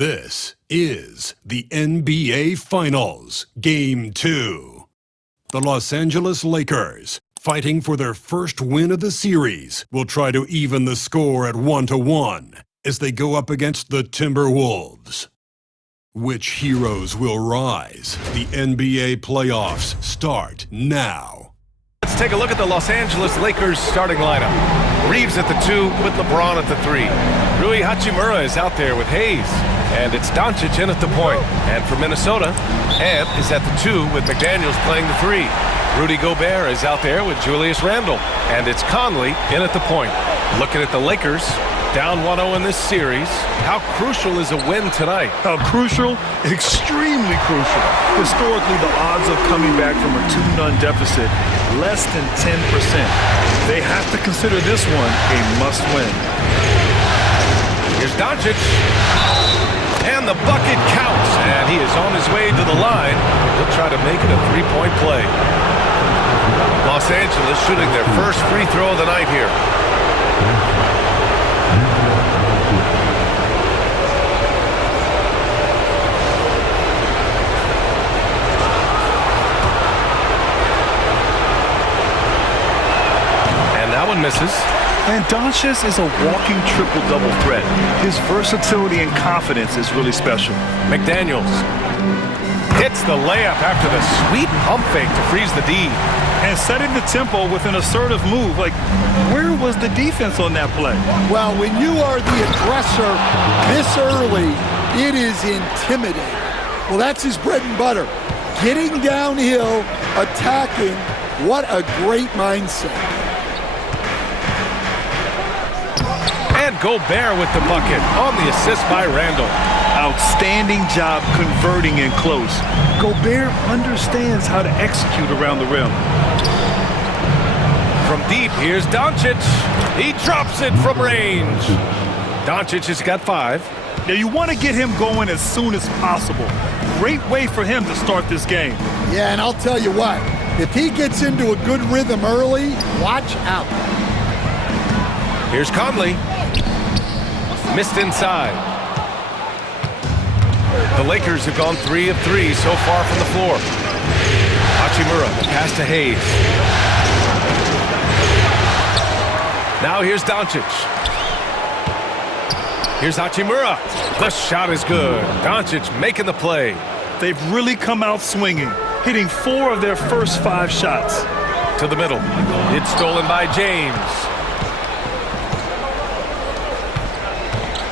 This is the NBA Finals, Game 2. The Los Angeles Lakers, fighting for their first win of the series, will try to even the score at 1-1 as they go up against the Timberwolves. Which heroes will rise? The NBA playoffs start now. Let's take a look at the Los Angeles Lakers starting lineup. Reeves at the 2 with LeBron at the 3. Rui Hachimura is out there with Hayes. And it's Doncic in at the point. And for Minnesota, Ant is at the 2 with McDaniels playing the 3. Rudy Gobert is out there with Julius Randle. And it's Conley in at the point. Looking at the Lakers, down 1-0 in this series. How crucial is a win tonight? How crucial? Extremely crucial. Historically, the odds of coming back from a 2-0 deficit, less than 10%. They have to consider this one a must-win. Here's Doncic. And the bucket counts. And he is on his way to the line. He'll try to make it a three-point play. Los Angeles shooting their first free throw of the night here. Misses. And Doncic is a walking triple-double threat. His versatility and confidence is really special. McDaniels hits the layup after the sweet pump fake to freeze the D. And setting the tempo with an assertive move. Like, where was the defense on that play? Well, when you are the aggressor this early, it is intimidating. Well, that's his bread and butter. Getting downhill, attacking, what a great mindset. And Gobert with the bucket on the assist by Randle. Outstanding job converting in close. Gobert understands how to execute around the rim. From deep, here's Doncic. He drops it from range. Doncic has got 5. Now you want to get him going as soon as possible. Great way for him to start this game. Yeah, and I'll tell you what, if he gets into a good rhythm early, watch out. Here's Conley. Missed inside. The Lakers have gone 3 of 3 so far from the floor. Hachimura, the pass to Hayes. Now here's Doncic. Here's Hachimura. The shot is good. Doncic making the play. They've really come out swinging, hitting 4 of their first 5 shots. To the middle. It's stolen by James.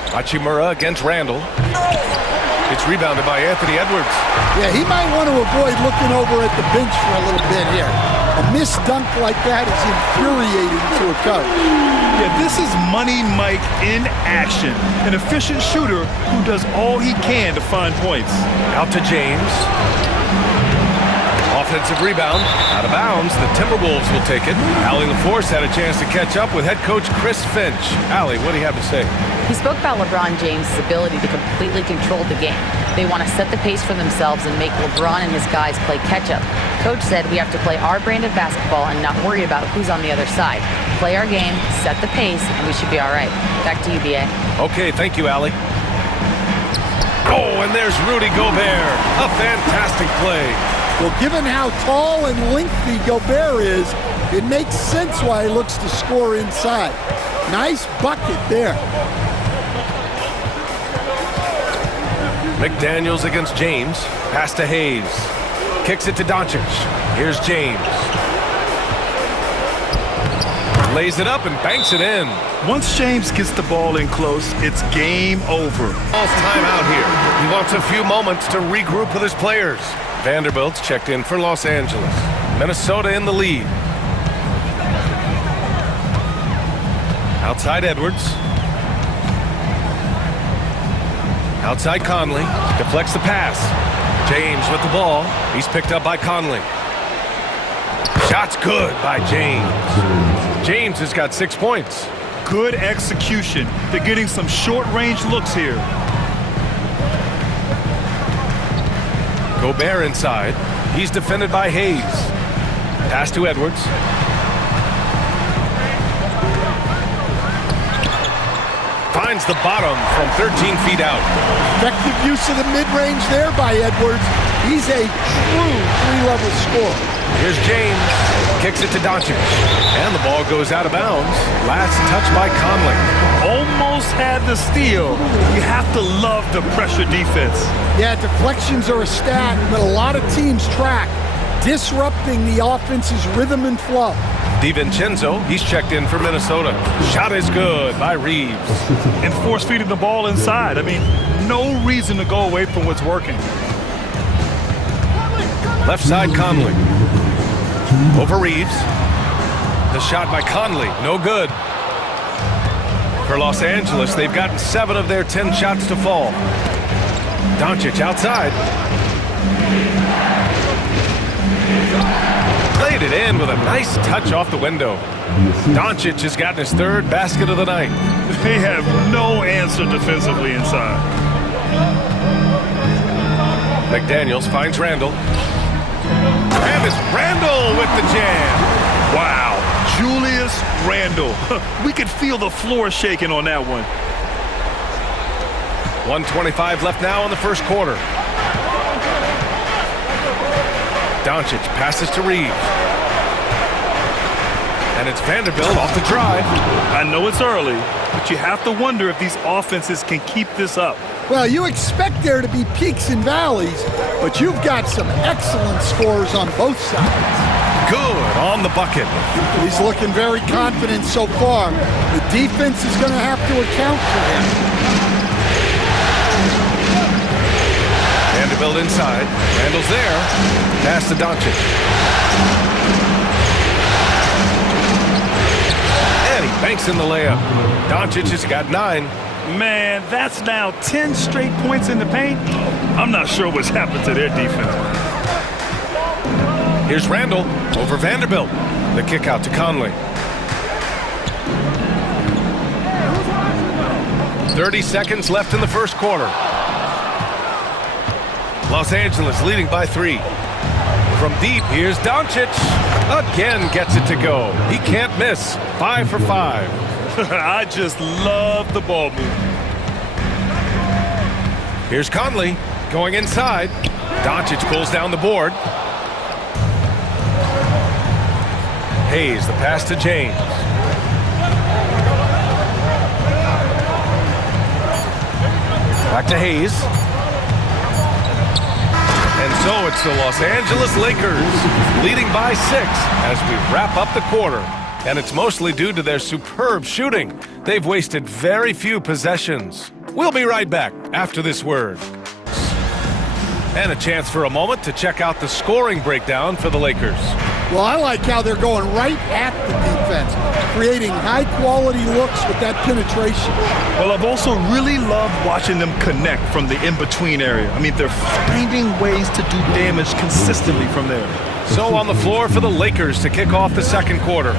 Hachimura against Randle. It's rebounded by Anthony Edwards. Yeah, he might want to avoid looking over at the bench for a little bit here. A missed dunk like that is infuriating to a coach. Yeah, this is Money Mike in action. An efficient shooter who does all he can to find points. Out to James. Offensive rebound. Out of bounds. The Timberwolves will take it. Allie LaForce had a chance to catch up with head coach Chris Finch. Allie, what do you have to say? He spoke about LeBron James' ability to completely control the game. They want to set the pace for themselves and make LeBron and his guys play catch-up. Coach said we have to play our brand of basketball and not worry about who's on the other side. Play our game, set the pace, and we should be all right. Back to you, B.A. Okay, thank you, Allie. Oh, and there's Rudy Gobert. A fantastic play. Well, given how tall and lengthy Gobert is, it makes sense why he looks to score inside. Nice bucket there. McDaniels against James. Pass to Hayes. Kicks it to Doncic. Here's James. Lays it up and banks it in. Once James gets the ball in close, it's game over. Ball's time out here. He wants a few moments to regroup with his players. Vanderbilt's checked in for Los Angeles. Minnesota in the lead. Outside Edwards. Outside Conley. Deflects the pass. James with the ball. He's picked up by Conley. Shot's good by James. James has got 6 points. Good execution. They're getting some short-range looks here. Gobert inside. He's defended by Hayes. Pass to Edwards. finds the bottom from 13 feet out. Effective use of the mid-range there by Edwards. He's a true three-level scorer. Here's James. Kicks it to Doncic. And the ball goes out of bounds. Last touch by Conley. Almost had the steal. You have to love the pressure defense. Yeah, deflections are a stat that a lot of teams track, disrupting the offense's rhythm and flow. DiVincenzo, he's checked in for Minnesota. Shot is good by Reeves. And force-feeding the ball inside. I mean, no reason to go away from what's working. Left side, Conley. Over Reeves. The shot by Conley, no good. For Los Angeles, they've gotten 7 of their 10 shots to fall. Doncic outside. Played it in with a nice touch off the window. Doncic has gotten his 3rd basket of the night. They have no answer defensively inside. McDaniels finds Randall. And it's Randall with the jam. Wow, Julius Randall. We could feel the floor shaking on that one. 1:25 left now in the first quarter. Doncic passes to Reeves. And it's Vanderbilt off the drive. I know it's early, but you have to wonder if these offenses can keep this up. Well, you expect there to be peaks and valleys, but you've got some excellent scores on both sides. Good on the bucket. He's looking very confident so far. The defense is going to have to account for him. Vanderbilt inside. Randall's there. Pass to Doncic. And he banks in the layup. Doncic has got 9. Man, that's now 10 straight points in the paint. I'm not sure what's happened to their defense. Here's Randall over Vanderbilt. The kick out to Conley. 30 seconds left in the first quarter. Los Angeles leading by 3. From deep, here's Doncic. Again gets it to go. He can't miss. 5 for 5. I just love the ball move. Here's Conley going inside. Doncic pulls down the board. Hayes, the pass to James. Back to Hayes. And so it's the Los Angeles Lakers leading by 6 as we wrap up the quarter. And it's mostly due to their superb shooting. They've wasted very few possessions. We'll be right back after this word. And a chance for a moment to check out the scoring breakdown for the Lakers. Well, I like how they're going right at the defense, creating high-quality looks with that penetration. Well, I've also really loved watching them connect from the in-between area. I mean, they're finding ways to do damage consistently from there. So on the floor for the Lakers to kick off the second quarter.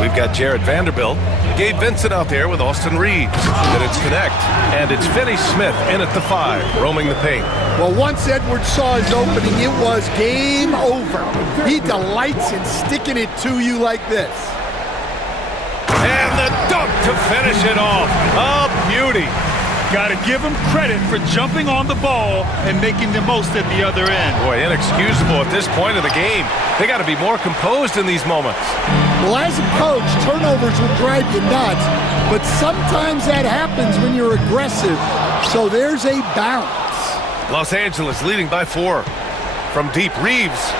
We've got Jared Vanderbilt, Gabe Vincent out there with Austin Reeves. Then it's Connect, and it's Finney Smith in at the 5, roaming the paint. Well, once Edwards saw his opening, it was game over. He delights in sticking it to you like this. And the dunk to finish it off. A beauty. Got to give him credit for jumping on the ball and making the most at the other end. Boy, inexcusable at this point of the game. They got to be more composed in these moments. Well, as a coach, turnovers will drive you nuts, but sometimes that happens when you're aggressive, so there's a balance. Los Angeles leading by 4. From deep, Reeves.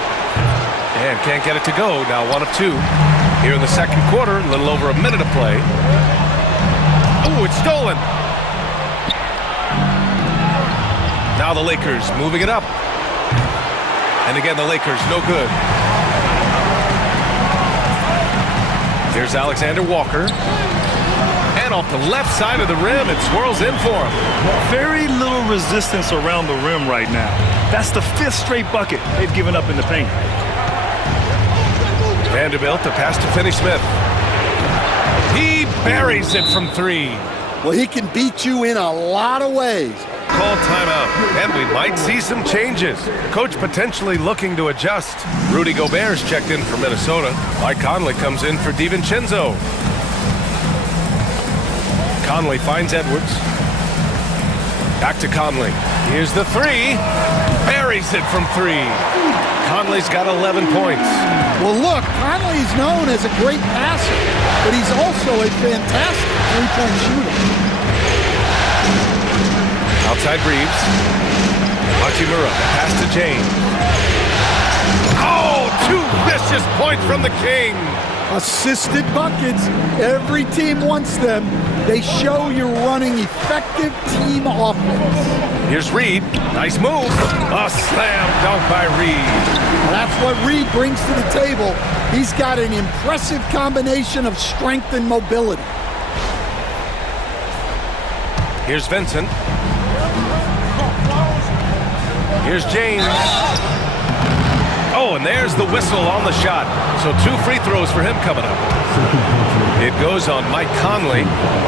And can't get it to go. Now 1 of 2. Here in the second quarter, a little over a minute of play. Oh, it's stolen. Now the Lakers moving it up. And again, the Lakers no good. Here's Alexander Walker. And off the left side of the rim, it swirls in for him. Very little resistance around the rim right now. That's the 5th straight bucket they've given up in the paint. Vanderbilt, the pass to Finney Smith. He buries it from 3. Well, he can beat you in a lot of ways. Call timeout, and we might see some changes. Coach potentially looking to adjust. Rudy Gobert's checked in for Minnesota. Mike Conley comes in for DiVincenzo. Conley finds Edwards. Back to Conley. Here's the three. Buries it from three. Conley's got 11 points. Well, look, Conley's known as a great passer, but he's also a fantastic three-point shooter. Outside Reeves. Hachimura, pass to James. Oh, two vicious points from the King. Assisted buckets. Every team wants them. They show you're running effective team offense. Here's Reed. Nice move. A slam dunk by Reed. That's what Reed brings to the table. He's got an impressive combination of strength and mobility. Here's Vincent. Here's James. Oh, and there's the whistle on the shot. So 2 free throws for him coming up. It goes on Mike Conley.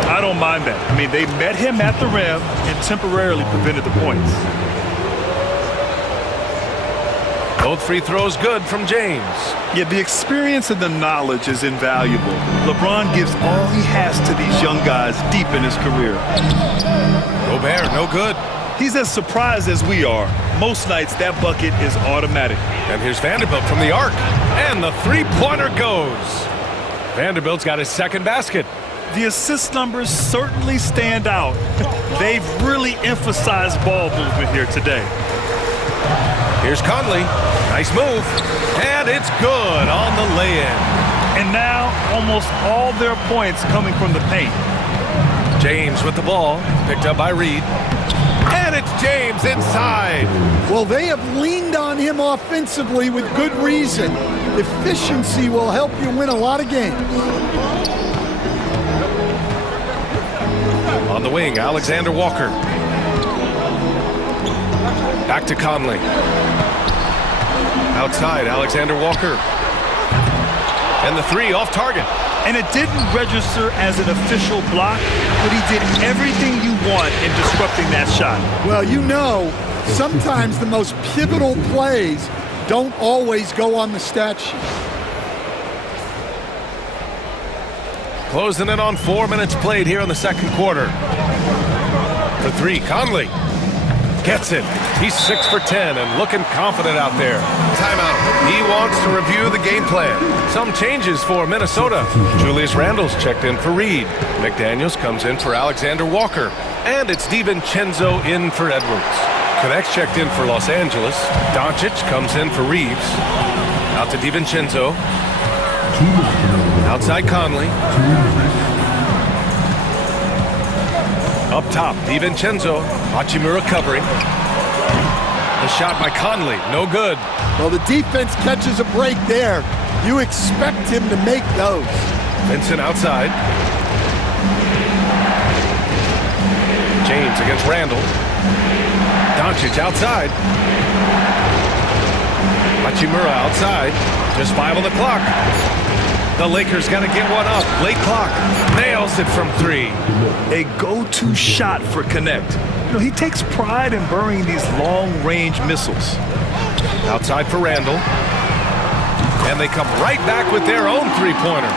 I don't mind that. I mean, they met him at the rim and temporarily prevented the points. Both free throws good from James. Yeah, the experience and the knowledge is invaluable. LeBron gives all he has to these young guys deep in his career. Gobert, no good. He's as surprised as we are. Most nights, that bucket is automatic. And here's Vanderbilt from the arc. And the three-pointer goes. Vanderbilt's got his second basket. The assist numbers certainly stand out. They've really emphasized ball movement here today. Here's Conley. Nice move. And it's good on the lay-in. And now, almost all their points coming from the paint. James with the ball. Picked up by Reed. And it's James inside. Well, they have leaned on him offensively with good reason. Efficiency will help you win a lot of games. On the wing, Alexander Walker. Back to Conley. Outside, Alexander Walker. And the three off target. And it didn't register as an official block, but he did everything you want in disrupting that shot. Well, you know, sometimes the most pivotal plays don't always go on the stat sheet. Closing in on 4 minutes played here in the second quarter. The three, Conley. Gets it. He's 6 for 10 and looking confident out there. Timeout. He wants to review the game plan. Some changes for Minnesota. Julius Randle's checked in for Reed. McDaniels comes in for Alexander Walker. And it's DiVincenzo in for Edwards. Connects checked in for Los Angeles. Doncic comes in for Reeves. Out to DiVincenzo. Outside Conley. Up top, DiVincenzo. Hachimura covering. The shot by Conley, no good. Well, the defense catches a break there. You expect him to make those. Vincent outside. James against Randle. Doncic outside. Hachimura outside. Just 5 on the clock. The Lakers got to get one up. Late clock. Nails it from 3. A go-to shot for Connect. You know, he takes pride in burying these long-range missiles. Outside for Randle. And they come right back with their own three-pointer.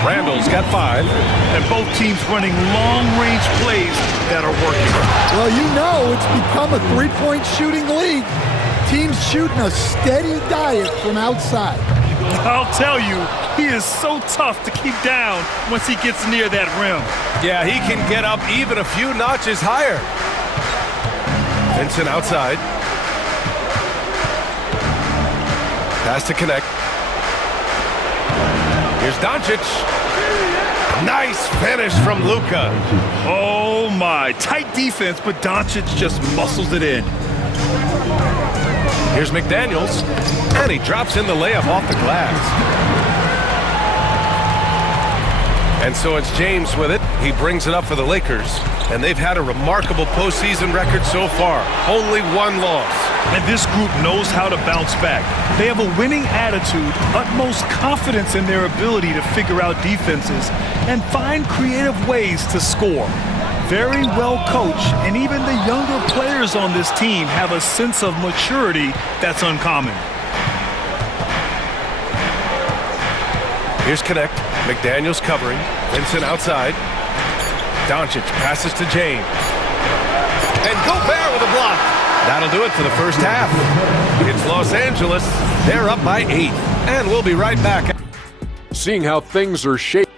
Randle's got 5. And both teams running long-range plays that are working. Well, you know it's become a three-point shooting league. Teams shooting a steady diet from outside. I'll tell you, he is so tough to keep down once he gets near that rim. Yeah, he can get up even a few notches higher. Vincent outside. Pass to Connect. Here's Doncic. Nice finish from Luka. Oh my, tight defense, but Doncic just muscles it in. Here's McDaniels, and he drops in the layup off the glass. And so it's James with it. He brings it up for the Lakers, and they've had a remarkable postseason record so far. Only 1 loss. And this group knows how to bounce back. They have a winning attitude, utmost confidence in their ability to figure out defenses, and find creative ways to score. Very well coached, and even the younger players on this team have a sense of maturity that's uncommon. Here's Connect. McDaniels covering. Vincent outside. Doncic passes to James. And Gobert with a block. That'll do it for the first half. It's Los Angeles. They're up by 8. And we'll be right back. Seeing how things are shaping.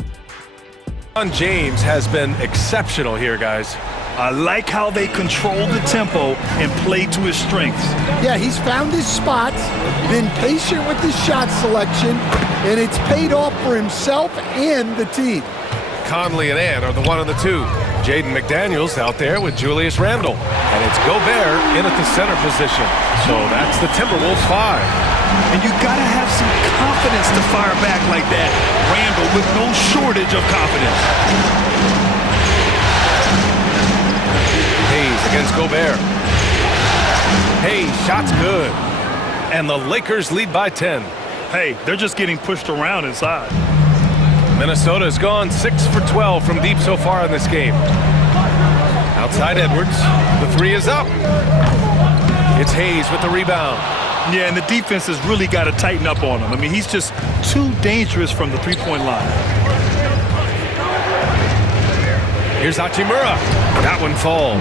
James has been exceptional here, guys. I like how they control the tempo and play to his strengths. Yeah, he's found his spots, been patient with his shot selection, and it's paid off for himself and the team. Conley and Ant are the 1 and the 2. Jaden McDaniels out there with Julius Randle. And it's Gobert in at the center position. So that's the Timberwolves 5. And you gotta have some confidence to fire back like that. Randle with no shortage of confidence. Hayes against Gobert. Hayes, shot's good. And the Lakers lead by 10. Hey, they're just getting pushed around inside. Minnesota's gone 6 for 12 from deep so far in this game. Outside Edwards. The 3 is up. It's Hayes with the rebound. Yeah, and the defense has really got to tighten up on him. I mean, he's just too dangerous from the three-point line. Here's Hachimura. That one falls.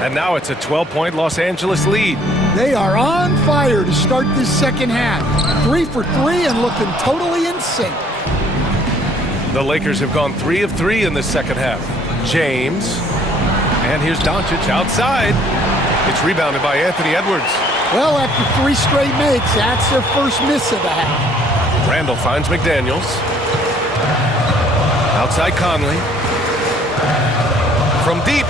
And now it's a 12-point Los Angeles lead. They are on fire to start this second half. 3 for 3 and looking totally in sync. The Lakers have gone 3 of 3 in this second half. James. And here's Doncic outside. It's rebounded by Anthony Edwards. Well, after 3 straight makes, that's their first miss of the half. Randle finds McDaniels. Outside Conley. From deep.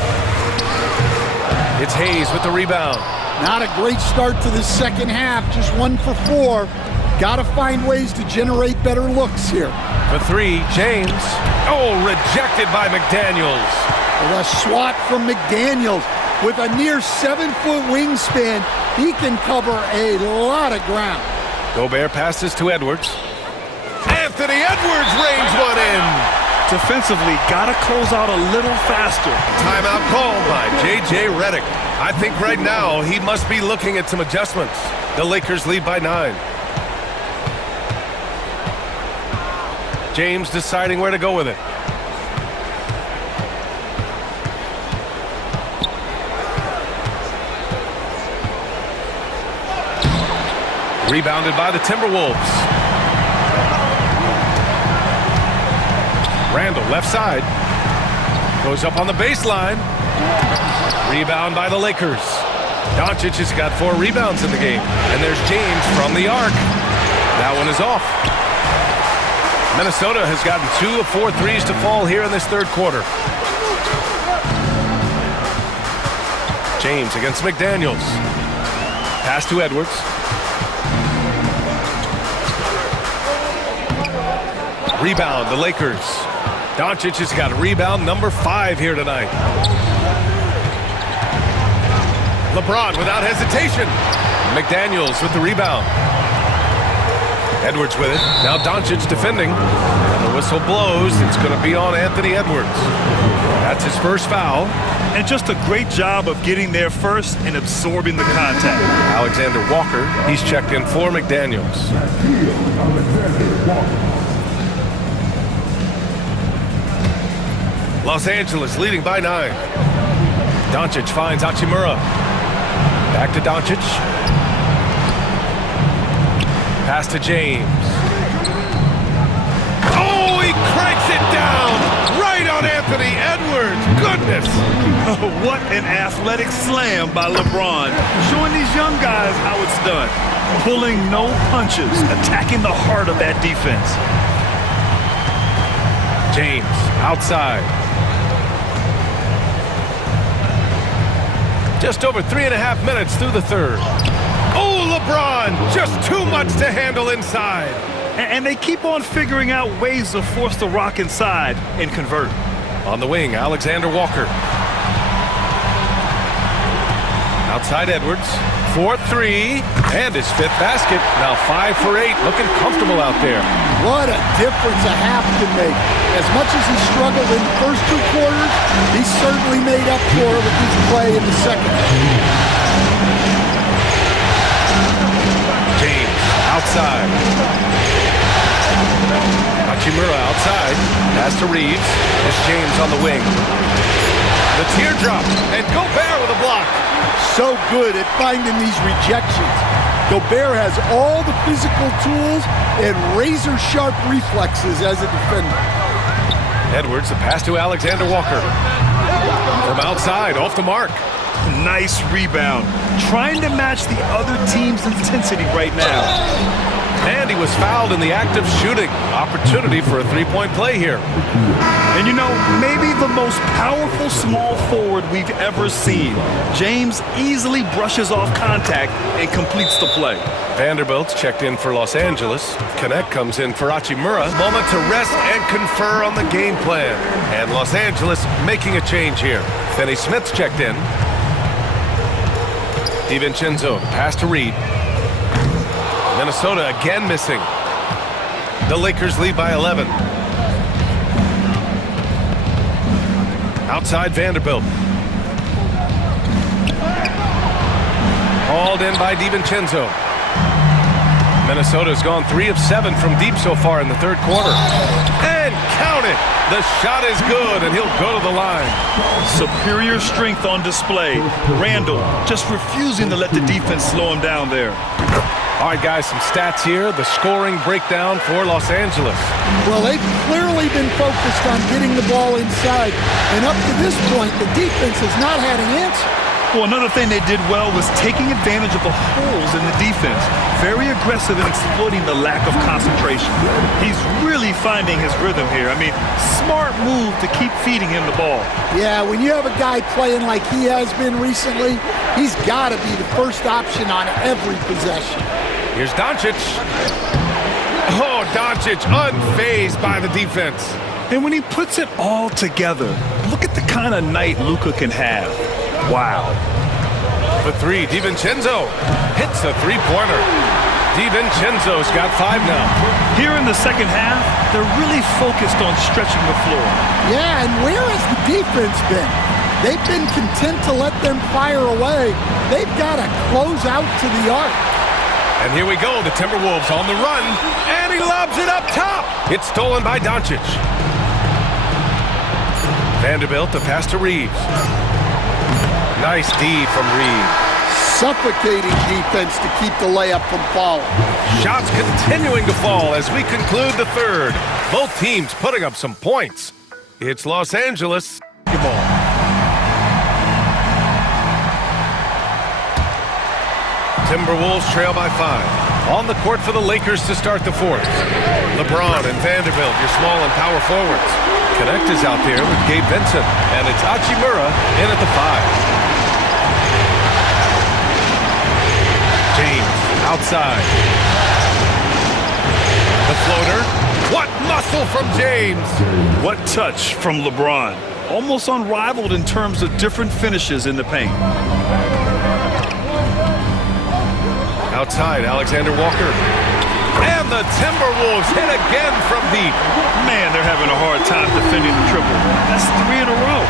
It's Hayes with the rebound. Not a great start to the second half, just 1 for 4. Got to find ways to generate better looks here. For 3, James. Oh, rejected by McDaniels. Well, a swat from McDaniels. With a near 7-foot wingspan, he can cover a lot of ground. Gobert passes to Edwards. Anthony Edwards rains one in. Defensively, got to close out a little faster. Timeout called by J.J. Redick. I think right now he must be looking at some adjustments. The Lakers lead by 9. James deciding where to go with it. Rebounded by the Timberwolves. Randle, left side. Goes up on the baseline. Rebound by the Lakers. Doncic has got 4 rebounds in the game. And there's James from the arc. That one is off. Minnesota has gotten 2 of 4 threes to fall here in this third quarter. James against McDaniels. Pass to Edwards. Rebound, the Lakers. Doncic has got rebound number 5 here tonight. LeBron without hesitation. McDaniels with the rebound. Edwards with it. Now Doncic defending. And the whistle blows. It's going to be on Anthony Edwards. That's his first foul. And just a great job of getting there first and absorbing the contact. Alexander Walker, he's checked in for McDaniels. Los Angeles leading by 9. Doncic finds Hachimura. Back to Doncic. Pass to James. Oh, he cranks it down! Right on Anthony Edwards! Goodness! What an athletic slam by LeBron. Showing these young guys how it's done. Pulling no punches, attacking the heart of that defense. James, outside. Just over 3.5 minutes through the third. Oh, LeBron! Just too much to handle inside. And they keep on figuring out ways to force the rock inside and convert. On the wing, Alexander Walker. Outside Edwards. 4-3. And his 5th basket. Now 5 for 8. Looking comfortable out there. What a difference a half can make. As much as he struggled in the first 2 quarters, he certainly made up for it with his play in the second. James outside. Hachimura outside. Pass to Reeves. It's James on the wing. The teardrop, and Gobert with a block. So good at finding these rejections. Gobert has all the physical tools and razor-sharp reflexes as a defender. Edwards, the pass to Alexander Walker. From outside, off the mark. Nice rebound. Trying to match the other team's intensity right now. And he was fouled in the act of shooting. Opportunity for a three-point play here. And you know, maybe the most powerful small forward we've ever seen. James easily brushes off contact and completes the play. Vanderbilt's checked in for Los Angeles. Connect comes in for Hachimura. Moment to rest and confer on the game plan. And Los Angeles making a change here. Finney Smith's checked in. DiVincenzo, pass to Reed. Minnesota again missing. The Lakers lead by 11. Outside Vanderbilt. Hauled in by DiVincenzo. Minnesota's gone 3 of 7 from deep so far in the third quarter. And count it! The shot is good, and he'll go to the line. Superior strength on display. Randall just refusing to let the defense slow him down there. All right, guys, some stats here. The scoring breakdown for Los Angeles. Well, they've clearly been focused on getting the ball inside. And up to this point, the defense has not had an answer. Well, another thing they did well was taking advantage of the holes in the defense. Very aggressive in exploiting the lack of concentration. He's really finding his rhythm here. I mean, smart move to keep feeding him the ball. Yeah, when you have a guy playing like he has been recently, he's got to be the first option on every possession. Here's Doncic. Oh, Doncic unfazed by the defense. And when he puts it all together, look at the kind of night Luka can have. Wow. For three, DiVincenzo hits the three-pointer. DiVincenzo's got 5 now. Here in the second half, they're really focused on stretching the floor. Yeah, and where has the defense been? They've been content to let them fire away. They've got to close out to the arc. And here we go, the Timberwolves on the run, and he lobs it up top. It's stolen by Doncic. Vanderbilt, the pass to Reeves. Nice D from Reed. Suffocating defense to keep the layup from falling. Shots continuing to fall as we conclude the third. Both teams putting up some points. It's Los Angeles. Ball. Timberwolves trail by 5. On the court for the Lakers to start the fourth. LeBron and Vanderbilt, your small and power forwards. Connect is out there with Gabe Vincent, and it's Hachimura in at the 5. James outside. The floater. What muscle from James! What touch from LeBron. Almost unrivaled in terms of different finishes in the paint. Outside, Alexander Walker. And the Timberwolves hit again from deep. Man, they're having a hard time defending the triple. That's 3 in a row.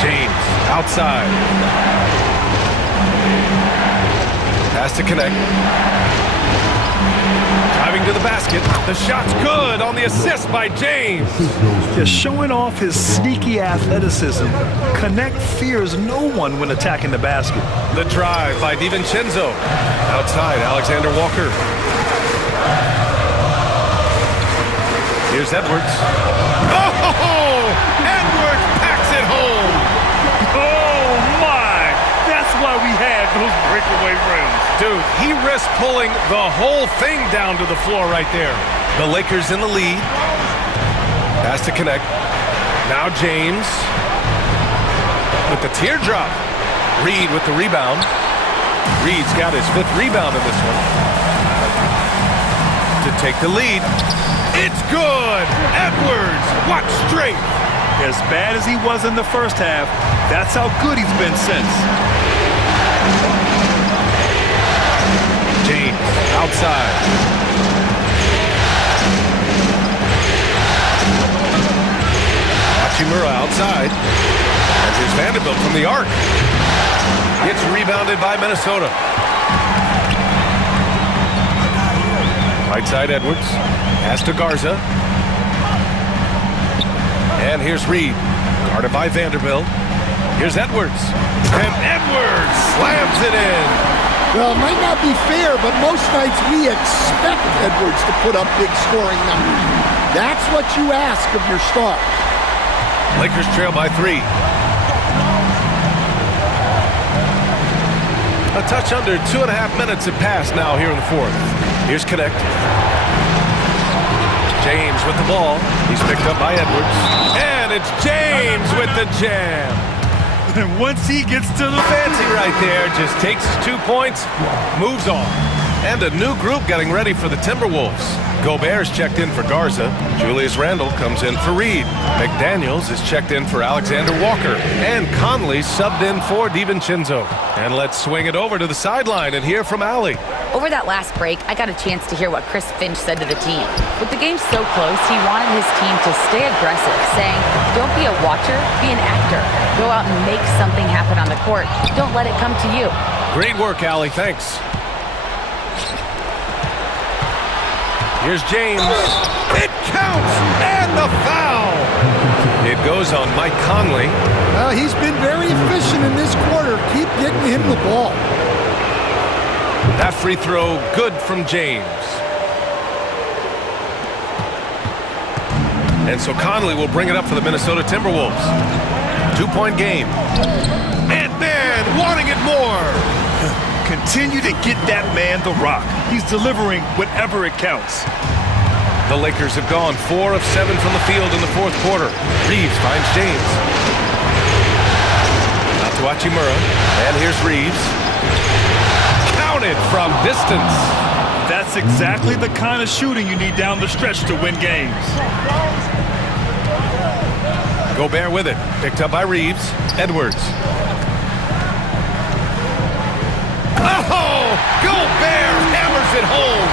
James outside. Pass to Connect. Driving to the basket. The shot's good on the assist by James. Just showing off his sneaky athleticism. Connect fears no one when attacking the basket. The drive by DiVincenzo. Outside, Alexander Walker. Here's Edwards. Oh! Edwards packs it home. Oh, my! That's why we had those breakaway rims. Dude, he risked pulling the whole thing down to the floor right there. The Lakers in the lead. Pass to Connect. Now James with the teardrop. Reed with the rebound. Reed's got his 5th rebound in this one. To take the lead. It's good! Edwards, what strength! As bad as he was in the first half, that's how good he's been since. James outside. Hachimura outside. And here's Vanderbilt from the arc. It's rebounded by Minnesota. Right side Edwards. Pass to Garza. And here's Reed. Guarded by Vanderbilt. Here's Edwards. And Edwards slams it in. Well, it might not be fair, but most nights we expect Edwards to put up big scoring numbers. That's what you ask of your star. Lakers trail by 3. A touch under 2.5 minutes have passed now here in the fourth. Here's Connect. James with the ball. He's picked up by Edwards. And it's James with the jam. And once he gets to the Fancy right there. Just takes his 2 points, moves on. And a new group getting ready for the Timberwolves. Gobert's checked in for Garza. Julius Randle comes in for Reed. McDaniels is checked in for Alexander Walker. And Conley subbed in for DiVincenzo. And let's swing it over to the sideline and hear from Allie. Over that last break, I got a chance to hear what Chris Finch said to the team. With the game so close, he wanted his team to stay aggressive, saying, don't be a watcher, be an actor. Go out and make something happen on the court. Don't let it come to you. Great work, Allie. Thanks. Here's James. It counts! And the foul! It goes on Mike Conley. He's been very efficient in this quarter. Keep getting him the ball. That free throw good from James. And so Conley will bring it up for the Minnesota Timberwolves. 2-point game. And man wanting it more. Continue to get that man the rock. He's delivering whenever it counts. The Lakers have gone 4 of 7 from the field in the fourth quarter. Reeves finds James. Out to Hachimura. And here's Reeves. Counted from distance. That's exactly the kind of shooting you need down the stretch to win games. Gobert with it. Picked up by Reeves. Edwards. Oh! Gobert hammers it home.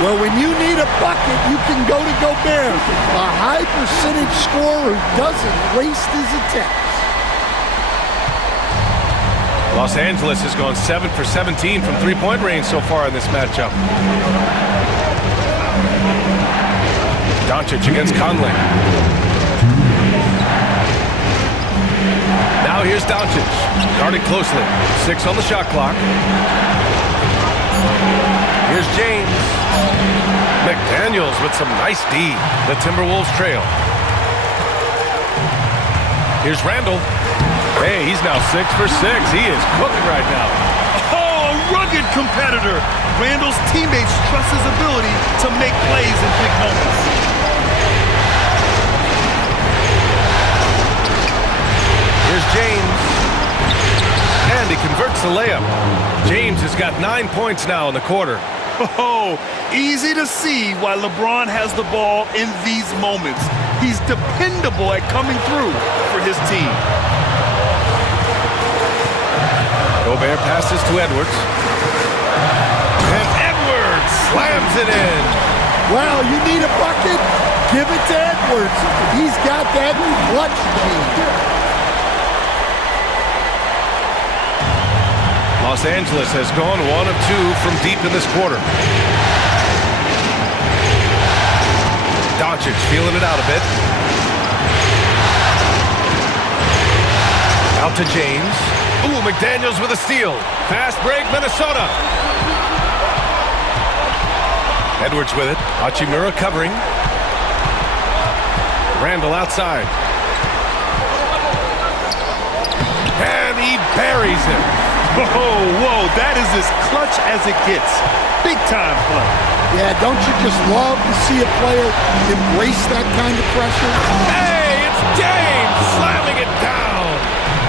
Well, when you need a bucket, you can go to Gobert, a high percentage scorer who doesn't waste his attempts. Los Angeles has gone 7 for 17 from three-point range so far in this matchup. Doncic against Conley. Now here's Doncic, guarded closely. 6 on the shot clock. Here's James. McDaniels with some nice D. The Timberwolves trail. Here's Randle. Hey, he's now 6 for 6. He is cooking right now. Oh, a rugged competitor. Randle's teammates trust his ability to make plays in big moments. Here's James. And he converts the layup. James has got 9 points now in the quarter. Oh, easy to see why LeBron has the ball in these moments. He's dependable at coming through for his team. Gobert passes to Edwards. And Edwards slams it in. Well, you need a bucket? Give it to Edwards. He's got that clutch gene. Los Angeles has gone 1 of 2 from deep in this quarter. Doncic feeling it out a bit. Out to James. Ooh, McDaniels with a steal. Fast break, Minnesota. Edwards with it. Hachimura covering. Randle outside. And he buries him. Whoa, that is as clutch as it gets. Big time play. Yeah, don't you just love to see a player embrace that kind of pressure? Hey, it's James slamming it down.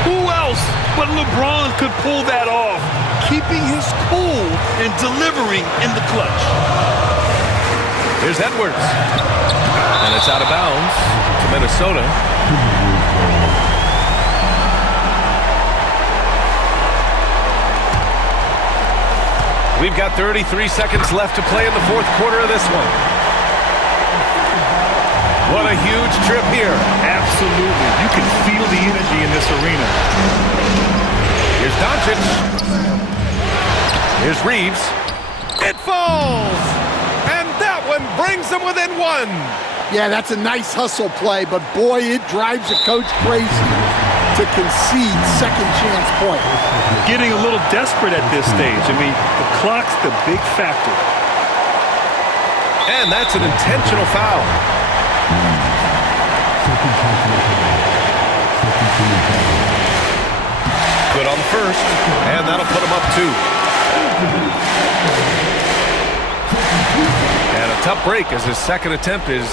Who else but LeBron could pull that off, keeping his cool and delivering in the clutch. Here's Edwards. And it's out of bounds to Minnesota. We've got 33 seconds left to play in the fourth quarter of this one. What a huge trip here. Absolutely. You can feel the energy in this arena. Here's Doncic. Here's Reeves. It falls! And within one. Yeah, that's a nice hustle play, but boy, it drives a coach crazy to concede second chance point. Getting a little desperate at this stage. I mean, the clock's the big factor. And that's an intentional foul. Good on the first, and that'll put him up 2. And a tough break as his second attempt is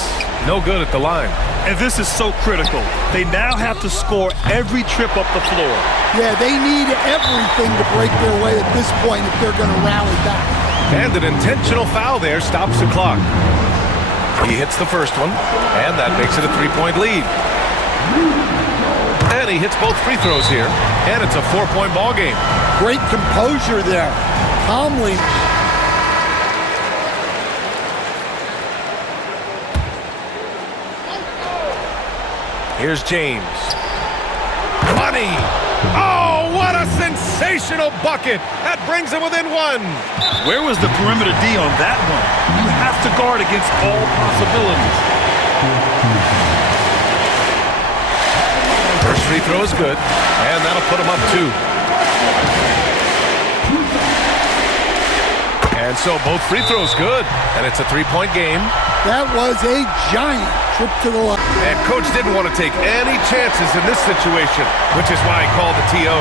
no good at the line. And this is so critical. They now have to score every trip up the floor. Yeah, they need everything to break their way at this point if they're going to rally back. And an intentional foul there stops the clock. He hits the first one, and that makes it a 3-point lead. And he hits both free throws here, and it's a 4-point ball game. Great composure there. Calmly. Here's James. Money! Oh, what a sensational bucket! That brings him within 1. Where was the perimeter D on that one? You have to guard against all possibilities. First free throw is good, and that'll put him up 2. And so both free throws good, and it's a 3-point game. That was a giant trip to the line. And coach didn't want to take any chances in this situation, which is why he called the TO.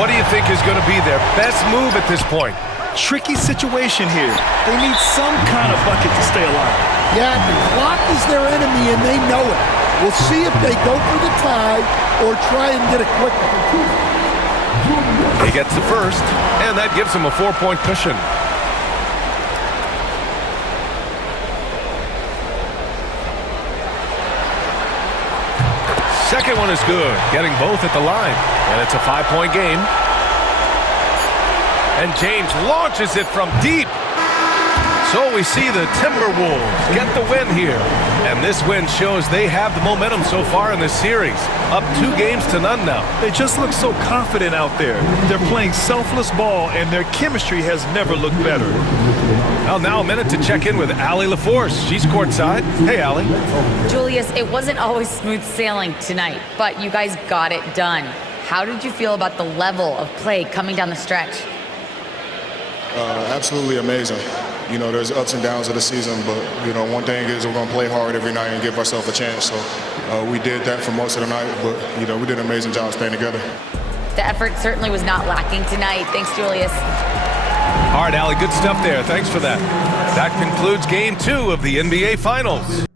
What do you think is going to be their best move at this point? Tricky situation here. They need some kind of bucket to stay alive. Yeah, the clock is their enemy, and they know it. We'll see if they go for the tie or try and get a quick one. He gets the first, and that gives him a 4-point cushion. Second one is good, getting both at the line, and it's a 5-point game. And James launches it from deep. So we see the Timberwolves get the win here. And this win shows they have the momentum so far in this series. Up 2-0 now. They just look so confident out there. They're playing selfless ball, and their chemistry has never looked better. Well, now a minute to check in with Allie LaForce. She's courtside. Hey, Allie. Julius, it wasn't always smooth sailing tonight, but you guys got it done. How did you feel about the level of play coming down the stretch? Absolutely amazing. You know, there's ups and downs of the season, but, you know, one thing is we're going to play hard every night and give ourselves a chance. So we did that for most of the night, but, you know, we did an amazing job staying together. The effort certainly was not lacking tonight. Thanks, Julius. All right, Allie, good stuff there. Thanks for that. That concludes Game 2 of the NBA Finals.